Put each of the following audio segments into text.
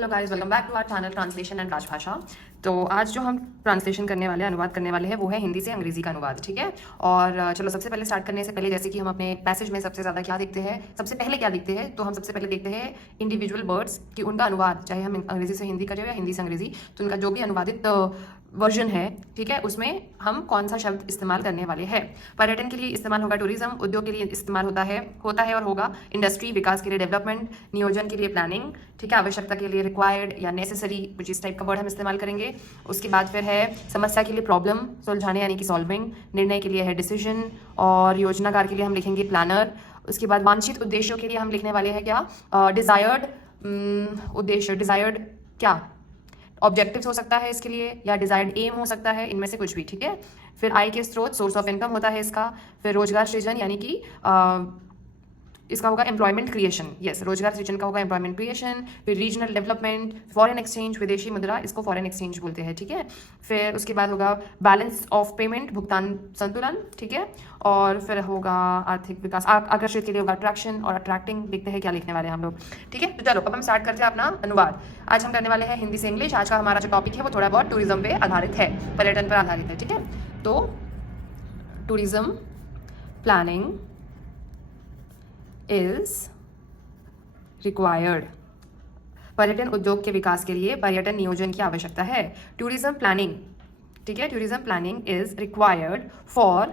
Hello guys, welcome back to our channel translation and Rajbhasha. तो आज जो हम ट्रांसलेशन करने वाले हैं, अनुवाद करने वाले हैं, वो है हिंदी से अंग्रेजी का अनुवाद। ठीक है। और चलो सबसे पहले स्टार्ट करने से पहले, जैसे कि हम अपने पैसेज में सबसे ज़्यादा क्या देखते हैं, सबसे पहले क्या देखते हैं, तो हम सबसे पहले देखते हैं इंडिविजुअल वर्ड्स कि उनका अनुवाद, चाहे हम अंग्रेजी से हिंदी करें या हिंदी से अंग्रेजी, तो उनका जो भी अनुवादित वर्जन है, ठीक है, उसमें हम कौन सा शब्द इस्तेमाल करने वाले हैं। पर्यटन के लिए इस्तेमाल होगा टूरिज्म, उद्योग के लिए इस्तेमाल होता है और होगा इंडस्ट्री, विकास के लिए डेवलपमेंट, नियोजन के लिए प्लानिंग, ठीक है, आवश्यकता के लिए रिक्वायर्ड या नेसेसरी, कुछ इस टाइप का वर्ड हम इस्तेमाल करेंगे। उसके बाद फिर है समस्या के लिए प्रॉब्लम, सुलझाने यानी कि सॉल्विंग, निर्णय के लिए है डिसीजन, और योजनाकार के लिए हम लिखेंगे प्लानर। उसके बाद वांछित उद्देश्यों के लिए हम लिखने वाले हैं क्या, डिजायर्ड उद्देश्य, डिजायर्ड क्या ऑब्जेक्टिव्स हो सकता है इसके लिए, या डिजायर्ड एम हो सकता है, इनमें से कुछ भी। ठीक है। फिर आय के स्रोत, सोर्स ऑफ इनकम होता है इसका। फिर रोजगार सृजन यानी कि इसका होगा एम्प्लॉयमेंट क्रिएशन, यस, रोजगार सृजन का होगा एम्प्लॉयमेंट क्रिएशन। फिर रीजनल डेवलपमेंट, फॉरेन एक्सचेंज, विदेशी मुद्रा, इसको फॉरेन एक्सचेंज बोलते हैं। ठीक है। फिर उसके बाद होगा बैलेंस ऑफ पेमेंट, भुगतान संतुलन, ठीक है। और फिर होगा आर्थिक विकास, आकर्षित के लिए होगा अट्रैक्शन और अट्रैक्टिंग। देखते हैं क्या लिखने वाले हैं हम लोग। ठीक है। तो चलो अब हम स्टार्ट करते हैं अपना अनुवाद। आज हम करने वाले हैं हिंदी से इंग्लिश। आज का हमारा जो टॉपिक है वो थोड़ा बहुत टूरिज्म पे आधारित है, पर्यटन पर आधारित है। ठीक है। तो टूरिज्म प्लानिंग इज रिक्वायर्ड, पर्यटन उद्योग के विकास के लिए पर्यटन नियोजन की आवश्यकता है। टूरिज्म प्लानिंग, ठीक है, tourism planning is required for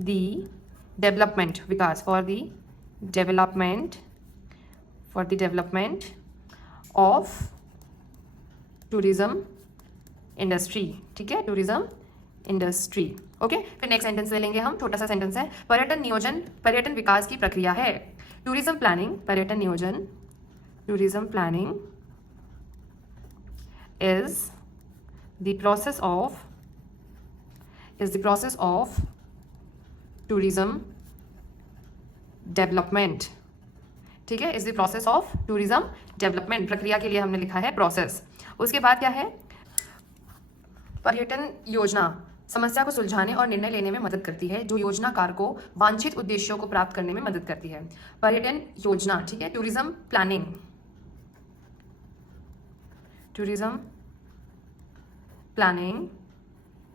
the development, Vikas, for the development of tourism industry, ठीक है, टूरिज्म इंडस्ट्री। ओके। फिर नेक्स्ट सेंटेंस ले लेंगे हम, छोटा सा सेंटेंस है। पर्यटन नियोजन पर्यटन विकास की प्रक्रिया है। टूरिज्म प्लानिंग, पर्यटन नियोजन, tourism planning is the process of tourism development, ठीक है, is the process of tourism development. प्रक्रिया के लिए हमने लिखा है प्रोसेस। उसके बाद क्या है, पर्यटन योजना समस्या को सुलझाने और निर्णय लेने में मदद करती है, जो योजनाकार को वांछित उद्देश्यों को प्राप्त करने में मदद करती है। पर्यटन योजना, ठीक है, tourism planning,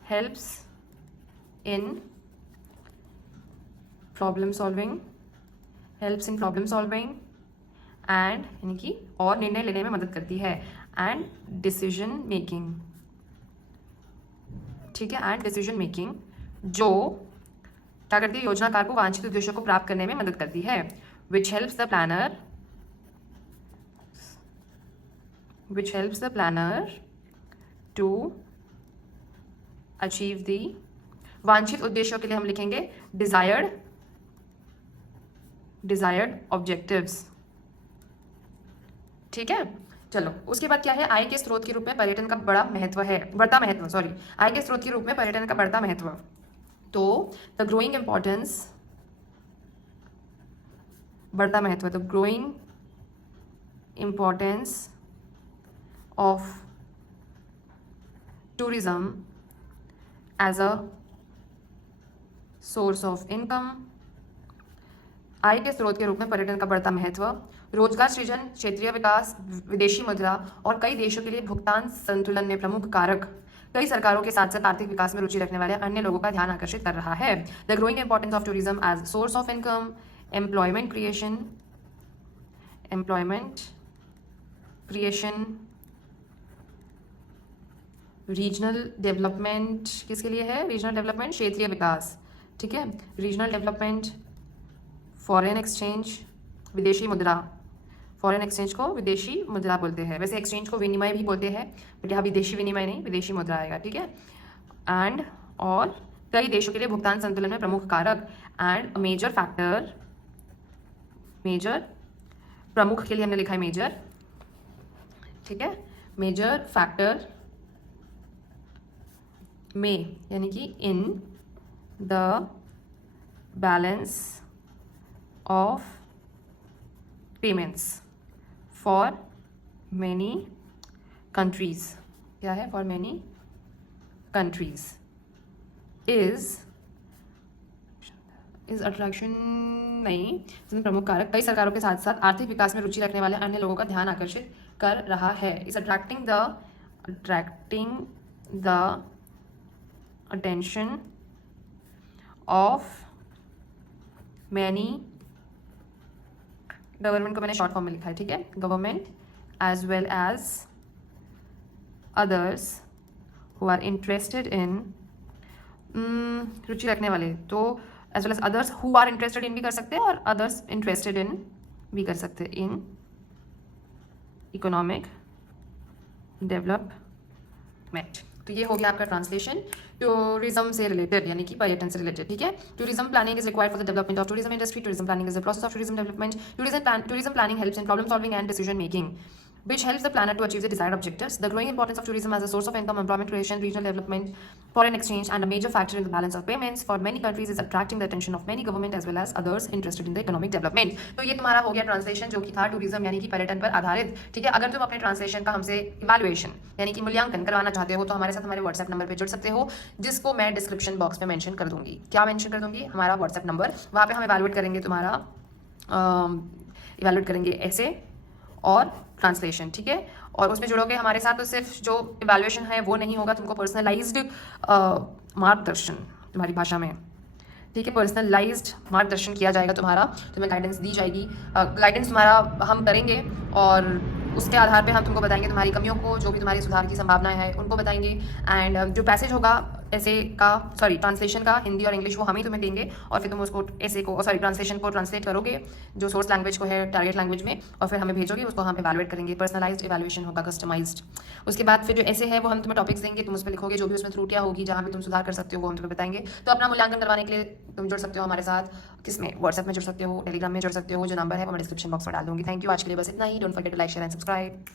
helps in problem solving, and यानी कि और निर्णय लेने में मदद करती है, एंड डिसीजन मेकिंग, ठीक है, एंड डिसीजन मेकिंग, जो क्या करती है, योजनाकार को वांछित उद्देश्यों को प्राप्त करने में मदद करती है। Which helps the planner to achieve the, वांछित उद्देश्यों के लिए हम लिखेंगे डिजायर्ड ऑब्जेक्टिव्स, ठीक है। चलो उसके बाद क्या है, आय के स्रोत के रूप में पर्यटन का बढ़ता महत्व, आय के स्रोत के रूप में पर्यटन का बढ़ता महत्व। तो द ग्रोइंग इंपॉर्टेंस, बढ़ता महत्व, the growing importance of tourism as a source of income, आय के स्रोत के रूप में पर्यटन का बढ़ता महत्व, रोजगार सृजन, क्षेत्रीय विकास, विदेशी मुद्रा और कई देशों के लिए भुगतान संतुलन में प्रमुख कारक, कई सरकारों के साथ साथ आर्थिक विकास में रुचि रखने वाले अन्य लोगों का ध्यान आकर्षित कर रहा है। The growing importance of tourism as source of income, employment creation, regional development, किसके लिए है, रीजनल डेवलपमेंट, क्षेत्रीय विकास, ठीक है, रीजनल डेवलपमेंट, फॉरेन एक्सचेंज, विदेशी मुद्रा, फॉरेन एक्सचेंज को विदेशी मुद्रा बोलते हैं, वैसे एक्सचेंज को विनिमय भी बोलते हैं, बट यहाँ विदेशी विनिमय नहीं, विदेशी मुद्रा आएगा, ठीक है। एंड और कई देशों के लिए भुगतान संतुलन में प्रमुख कारक, एंड मेजर फैक्टर, प्रमुख के लिए हमने लिखा है मेजर, ठीक है, मेजर फैक्टर में यानी कि in the balance of payments for many countries, क्या है, for many countries is attraction नहीं, जिसमें प्रमुख कारक कई सरकारों के साथ साथ आर्थिक विकास में रुचि रखने वाले अन्य लोगों का ध्यान आकर्षित कर रहा है, is attracting the attention of many, government को मैंने शॉर्ट फॉर्म में लिखा है, ठीक है, government as well as others who are interested in, रुचि रखने वाले, तो as well as others who are interested in भी कर सकते हैं और अदर्स इंटरेस्टेड इन भी कर सकते हैं, इन इकोनॉमिक डेवलपमेंट। तो ये हो गया आपका ट्रांसलेशन टूरिज्म से रिलेटेड, यानी कि पर्यटन से रिलेटेड, ठीक है। Tourism planning is required for the development of tourism industry. Tourism planning is the process of tourism development. Tourism planning helps in problem solving and decision making, which helps the planner to achieve the desired objectives. The growing importance of tourism as a source of income, employment creation, regional development, foreign exchange, and a major factor in the balance of payments for many countries is attracting the attention of many government as well as others interested in the economic development. तो ये तुम्हारा हो गया translation जो कि था tourism यानी कि पर्यटन पर आधारित, ठीक है। अगर तुम अपने ट्रांसलेशन का हमसे इवैल्यूएशन यानी कि मूल्यांकन करवाना चाहते हो तो हमारे साथ हमारे व्हाट्सएप नंबर पे जुड़ सकते हो, जिसको मैं डिस्क्रिप्शन बॉक्स में मेंशन कर दूंगी। क्या मेंशन कर दूंगी? हमारा व्हाट्सएप नंबर। वहाँ पे हम इवैल्यूएट करेंगे तुम्हारा, इवैल्यूएट करेंगे ऐसे और ट्रांसलेशन, ठीक है। और उसमें जुड़ोगे हमारे साथ तो सिर्फ जो इवैल्यूएशन है वो नहीं होगा, तुमको पर्सनलाइज्ड मार्गदर्शन तुम्हारी भाषा में, ठीक है, पर्सनलाइज्ड मार्गदर्शन किया जाएगा तुम्हारा, तुम्हें गाइडेंस दी जाएगी। गाइडेंस तुम्हारा हम करेंगे और उसके आधार पे हम तुमको बताएंगे तुम्हारी कमियों को, जो भी तुम्हारी सुधार की संभावनाएं हैं उनको बताएंगे। एंड जो पैसेज होगा ऐसे का, सॉरी ट्रांसलेशन का, हिंदी और इंग्लिश, वो हम ही तुम्हें देंगे और फिर तुम उसको ऐसे को, सॉरी ट्रांसलेशन को ट्रांसलेट करोगे जो सोर्स लैंग्वेज को है, टारगेट लैंग्वेज में, और फिर हमें भेजोगे, उसको हम इवैल्यूएट करेंगे। पर्सनलाइज्ड इवैल्यूएशन होगा, कस्टमाइज्ड। उसके बाद फिर जो ऐसे है वो हम तुम्हें टॉपिक्स देंगे, तुम उस पर लिखोगे, जो भी उसमें त्रुटियां होगी, जहाँ भी तुम सुधार कर सकते हो वो हम तुम्हें बताएंगे। तो अपना मूल्यांकन करवाने के लिए तुम जुड़ सकते हो हमारे साथ, किसमें, व्हाट्सएप में जुड़ सकते हो, टेलीग्राम में जुड़ सकते हो, जो नंबर है वो मैं डिस्क्रिप्शन बॉक्स में डाल दूंगी। थैंक यू, आज के लिए बस इतना ही। Don't forget to like, share and subscribe.